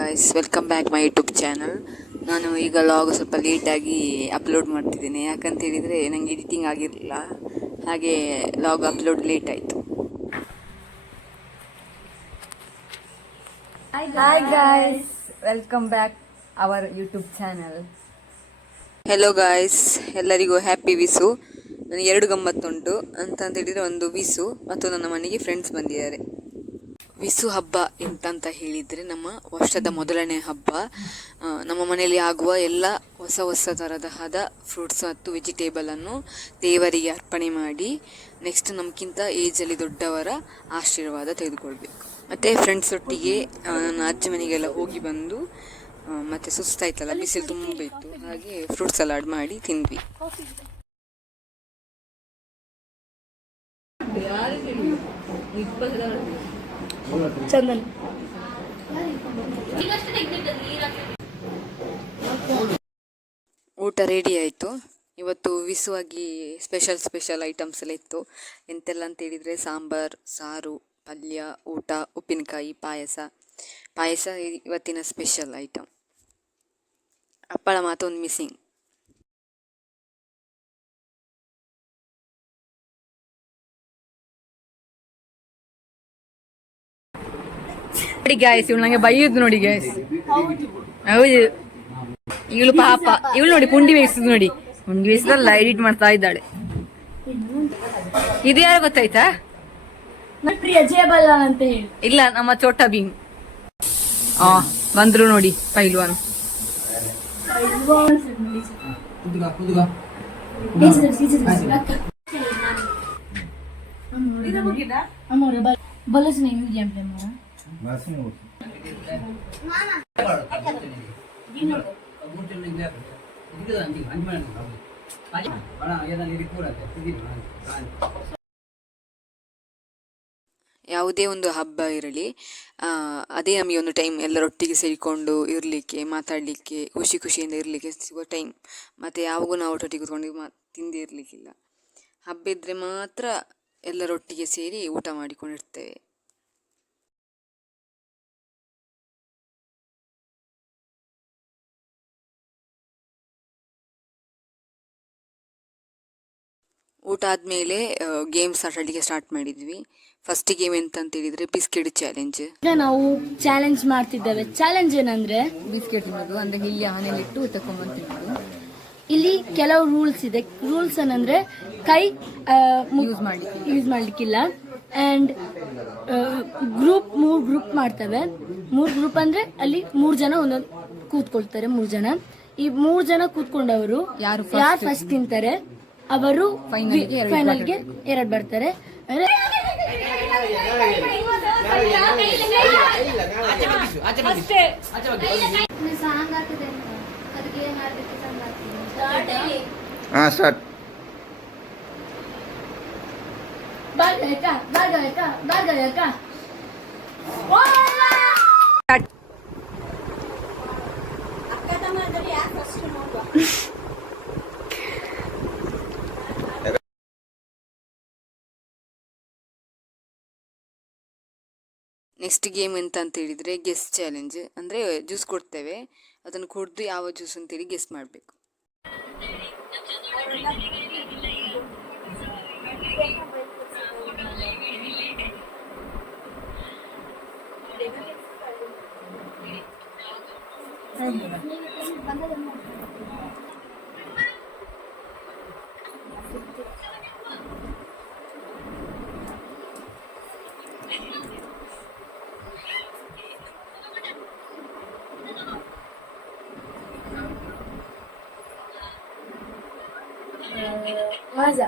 Guys, welcome back my YouTube channel. ನಾನು ಈಗ log ಸ್ವಲ್ಪ ಲೇಟಾಗಿ ಅಪ್ಲೋಡ್ ಮಾಡ್ತಿದ್ದೇನೆ. ಯಾಕಂತ ಹೇಳಿದರೆ ನನಗೆ ಎಡಿಟಿಂಗ್ ಆಗಿರಲಿಲ್ಲ, ಹಾಗೆ ಲಾಗ್ ಅಪ್ಲೋಡ್ ಲೇಟ್ ಆಯಿತು. Hi guys, welcome back our YouTube channel. Hello guys, ಎಲ್ಲರಿಗೂ ಹ್ಯಾಪಿ ವಿಸು. ನನಗೆ 2 ಗಮ್ಮತ್ತುಂಟು. ಅಂತ ಹೇಳಿದರೆ, ಒಂದು ವಿಸು ಮತ್ತು ನನ್ನ ಮನೆಗೆ ಫ್ರೆಂಡ್ಸ್ ಬಂದಿದ್ದಾರೆ. ವಿಸು ಹಬ್ಬ ಎಂತಂತ ಹೇಳಿದರೆ ನಮ್ಮ ವರ್ಷದ ಮೊದಲನೇ ಹಬ್ಬ. ನಮ್ಮ ಮನೆಯಲ್ಲಿ ಆಗುವ ಎಲ್ಲ ಹೊಸ ತರಹದ ಫ್ರೂಟ್ಸ್ ಮತ್ತು ವೆಜಿಟೇಬಲನ್ನು ದೇವರಿಗೆ ಅರ್ಪಣೆ ಮಾಡಿ ನೆಕ್ಸ್ಟ್ ನಮಗಿಂತ ಏಜಲ್ಲಿ ದೊಡ್ಡವರ ಆಶೀರ್ವಾದ ತೆಗೆದುಕೊಳ್ಬೇಕು. ಮತ್ತು ಫ್ರೆಂಡ್ಸ್ ಒಟ್ಟಿಗೆ ನನ್ನ ಅಜ್ಜಿ ಮನೆಗೆಲ್ಲ ಹೋಗಿ ಬಂದು ಮತ್ತು ಸುಸ್ತಾಯ್ತಲ್ಲ, ಬಿಸಿಲು ತುಂಬ ಇತ್ತು, ಹಾಗೆ ಫ್ರೂಟ್ ಸಲಾಡ್ ಮಾಡಿ ತಿಂದ್ವಿ. ಚಂದನ್ ಊಟ ರೆಡಿ ಆಯಿತು. ಇವತ್ತು ವಿಸುವಾಗಿ ಸ್ಪೆಷಲ್ ಐಟಮ್ಸ್ ಎಲ್ಲ ಇತ್ತು. ಎಂತೆಲ್ಲ ಅಂತ ಹೇಳಿದರೆ, ಸಾಂಬಾರ್, ಸಾರು, ಪಲ್ಯ, ಊಟ, ಉಪ್ಪಿನಕಾಯಿ, ಪಾಯಸ ಇವತ್ತಿನ ಸ್ಪೆಷಲ್ ಐಟಮ್. ಹಪ್ಪಳ ಮಾತ್ರ ಒಂದು ಮಿಸ್ಸಿಂಗ್. ನೋಡಿ ಗ್ಯಾಸ್, ಇವಳು ನಂಗೆ ಬೈಯುದು ನೋಡಿ ಗ್ಯಾಸ್. ಹೌದು, ಇವಳು ಪಾಪ, ಇವಳು ನೋಡಿ ಪುಂಡಿ ಬೇಯಿಸಿದಲ್ಲ, ಎಡಿಟ್ ಮಾಡ್ತಾ ಇದ್ದಾಳೆ. ಇದು ಯಾರು ಗೊತ್ತಾಯ್ತಾ? ಅಂತ ಹೇಳಿ. ಇಲ್ಲ, ನಮ್ಮ ಚೋಟಾ ಭೀಮ್. ಬಂದ್ರು ನೋಡಿ ಪೈಲ್ವಾನ್. ಯಾವುದೇ ಒಂದು ಹಬ್ಬ ಇರಲಿ, ಅದೇ ನಮಗೆ ಒಂದು ಟೈಮ್ ಎಲ್ಲರೊಟ್ಟಿಗೆ ಸೇರಿಕೊಂಡು ಇರಲಿಕ್ಕೆ, ಮಾತಾಡಲಿಕ್ಕೆ, ಖುಷಿಯಿಂದ ಇರಲಿಕ್ಕೆ ಸಿಗುವ ಟೈಮ್. ಮತ್ತು ಯಾವಾಗೂ ನಾವು ಒಟ್ಟೊಟ್ಟಿಗೆ ಕೂತ್ಕೊಂಡು ತಿಂದೇ ಇರಲಿಕ್ಕಿಲ್ಲ. ಹಬ್ಬ ಇದ್ದರೆ ಮಾತ್ರ ಎಲ್ಲರೊಟ್ಟಿಗೆ ಸೇರಿ ಊಟ ಮಾಡಿಕೊಂಡಿರ್ತೇವೆ. ಊಟ ಆದಮೇಲೆ ಗೇಮ್ಸ್ ಆಡಲಿಕ್ಕೆ ಸ್ಟಾರ್ಟ್ ಮಾಡಿದ್ವಿ. ಫಸ್ಟ್ ಗೇಮ್ ಎಂತ ಹೇಳಿದರೆ ಬಿಸ್ಕೆಟ್ ಚಾಲೆಂಜ್. ನಾವು ಚಾಲೆಂಜ್ ಮಾಡ್ತಿದ್ದೇವೆ. ಚಾಲೆಂಜ್ ಏನಂದ್ರೆ ಬಿಸ್ಕೆಟ್ ತಿನ್ನೋದು, ಅಂದ್ರೆ ಇಲ್ಲಿ ಆನೆಲಿಟ್ಟು ತಕೊಂಡ್ಬಂತಿದ್ದು. ಇಲ್ಲಿ ಕೆಲವು ರೂಲ್ಸ್ ಇದೆ. ರೂಲ್ಸ್ ಏನಂದ್ರೆ ಕೈ ಯೂಸ್ ಮಾಡ್ಲಿಕ್ಕಿಲ್ಲ. ಅಂಡ್ ಮೂರು ಗ್ರೂಪ್ ಮಾಡ್ತೇವೆ. 3 ಗ್ರೂಪ್ ಅಂದ್ರೆ ಅಲ್ಲಿ 3 ಜನ ಒಂದೊಂದು ಕೂತ್ಕೊಳ್ತಾರೆ. 3 ಜನ, ಈ 3 ಜನ ಕೂತ್ಕೊಂಡವರು ಯಾರು ಫಸ್ಟ್ ತಿಂತಾರೆ ಅವರು ಫೈನಲ್ಗೆ 2 ಬರ್ತಾರೆ. ನೆಕ್ಸ್ಟ್ ಗೇಮ್ ಎಂತ ಅಂತ ಹೇಳಿದರೆ ಗೆಸ್ ಚಾಲೆಂಜ್. ಅಂದರೆ ಜ್ಯೂಸ್ ಕೊಡ್ತೇವೆ, ಅದನ್ನು ಕುಡಿದು ಯಾವ ಜ್ಯೂಸ್ ಅಂತೇಳಿ ಗೆಸ್ ಮಾಡಬೇಕು. ಮಜಾ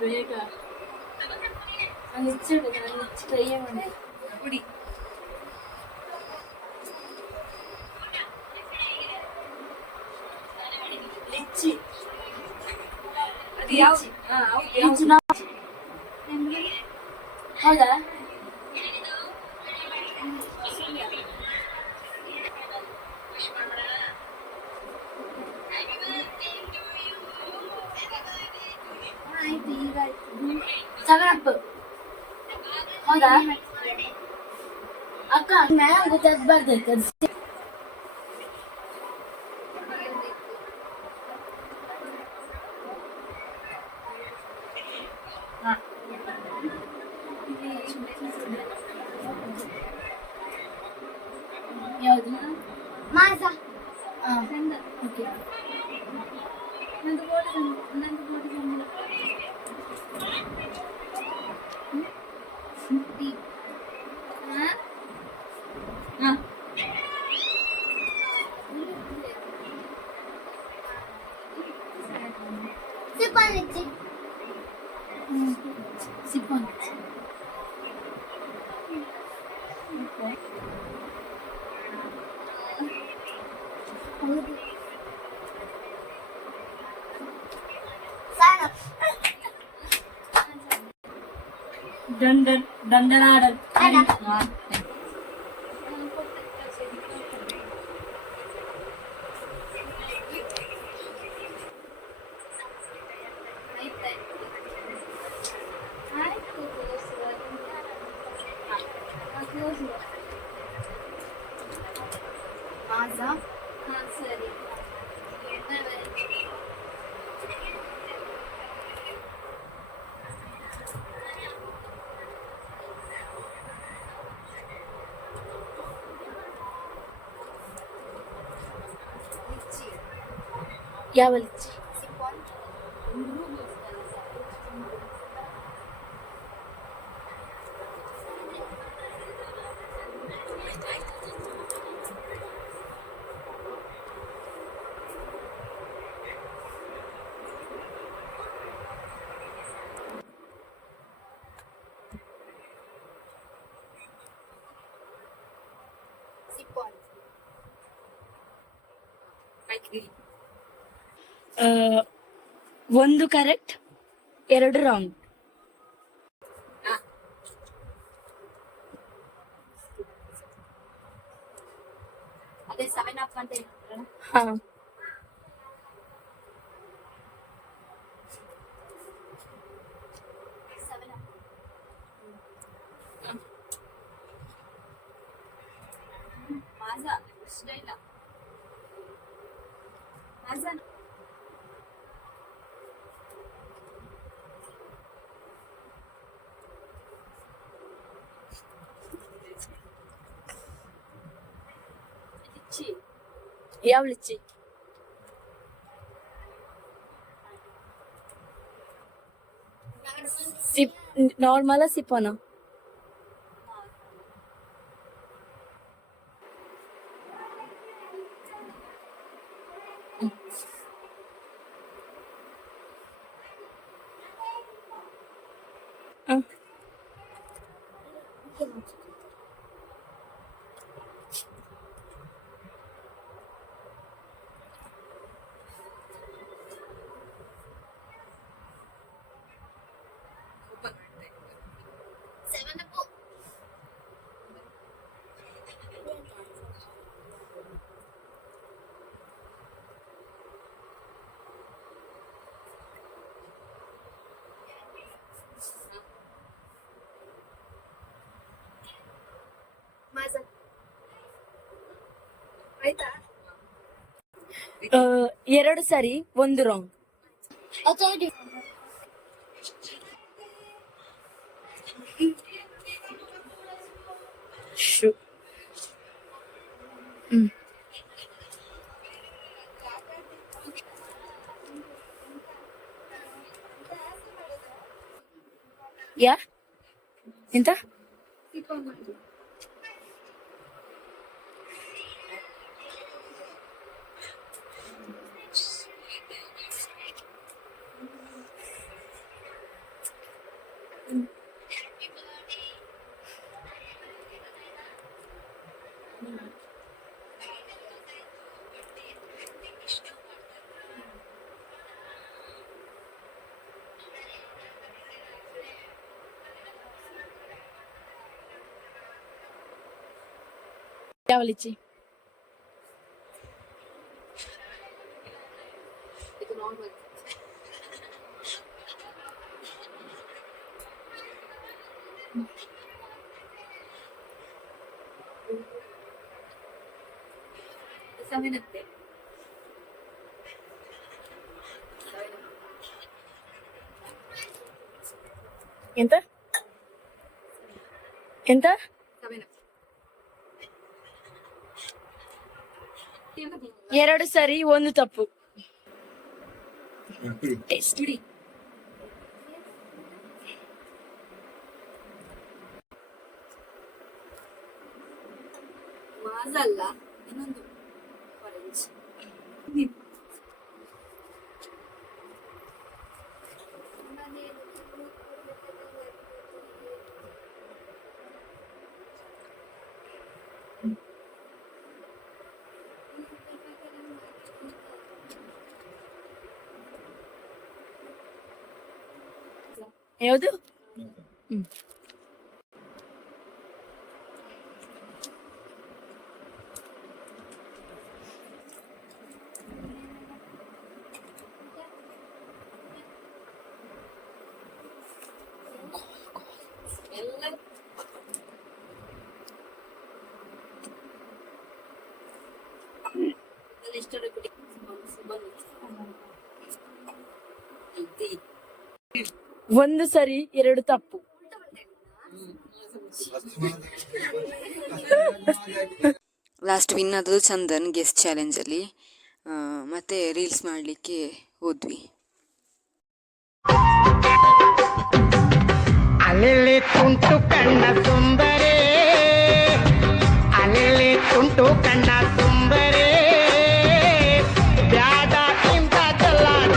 ಬೇಗ ಟ್ರೈ ಮಾಡಿ ಕುಡಿ. ಲಿಚ್ಚಿ ಹೌದಾ? 7 ಅಪ್ ಹೌದಾ ಅಕ್ಕ ಮ್ಯಾಮ್ ಗೊತ್ತಾಗ್ಬಾರ್ದು ಯಾವುದು ಮಾಸ ಓಕೆ ಸಿಪ್ಪನ್ ದಂಡನಾಡಲ್ ಯಾವ ಲಿಚ್ಚಿ ಒಂದು ಕರೆಕ್ಟ್ 2 ರಾಂಗ್ ಅದೇ 7 ಅಪ್ ಅಂತ ಹೇಳ್ತಾರಲ್ಲ. ಹಾ ಮಾಜಾ ಇಷ್ಟ ಇಲ್ಲ ಮಾಜಾ ಯಾವ ಲಿಚ್ಚಿ ನಾರ್ಮಲ್ ಸಿಪ್ಪನ ಎರಡು ಸರಿ ಒಂದು ರಾಂಗ್ ಯಾ ಎಂತ ಯಾವ ಲಿಚ್ಚಿ ಇದು ನಾರ್ಮಲ್ ಎಂತ ಎಂತ ಎರಡು ಸರಿ ಒಂದು ತಪ್ಪು. ಟೇಸ್ಟ್ ಬಿಡಿ. ಯಾವುದು? ಒಂದು ಸರಿ ಎರಡು ತಪ್ಪು. ಲಾಸ್ಟ್ ವಿನ್ ಆದದ್ದು ಚಂದನ್ ಗೆಸ್ಟ್ ಚಾಲೆಂಜಲ್ಲಿ. ಮತ್ತೆ ರೀಲ್ಸ್ ಮಾಡಲಿಕ್ಕೆ ಹೋದ್ವಿ. ಅಲೆಲೆ ತುಂಟು ಕಣ್ಣ ಸುಂದರೇ, ಅಲೆಲೆ ತುಂಟು ಕಣ್ಣ ಸುಂದರೇ, ಬ್ಯಾಡ ಇಂಥ ಚೆಲ್ಲಾಟ.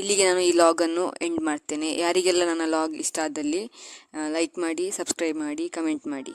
ಇಲ್ಲಿಗೆ ನಾನು ಈ ಲಾಗನ್ನು ಎಂಡ್ ಮಾಡ್ತೇನೆ. ಯಾರಿಗೆಲ್ಲ ನನ್ನ ಲಾಗ್ ಇಷ್ಟ ಆದಲ್ಲಿ ಲೈಕ್ ಮಾಡಿ, ಸಬ್ಸ್ಕ್ರೈಬ್ ಮಾಡಿ, ಕಮೆಂಟ್ ಮಾಡಿ.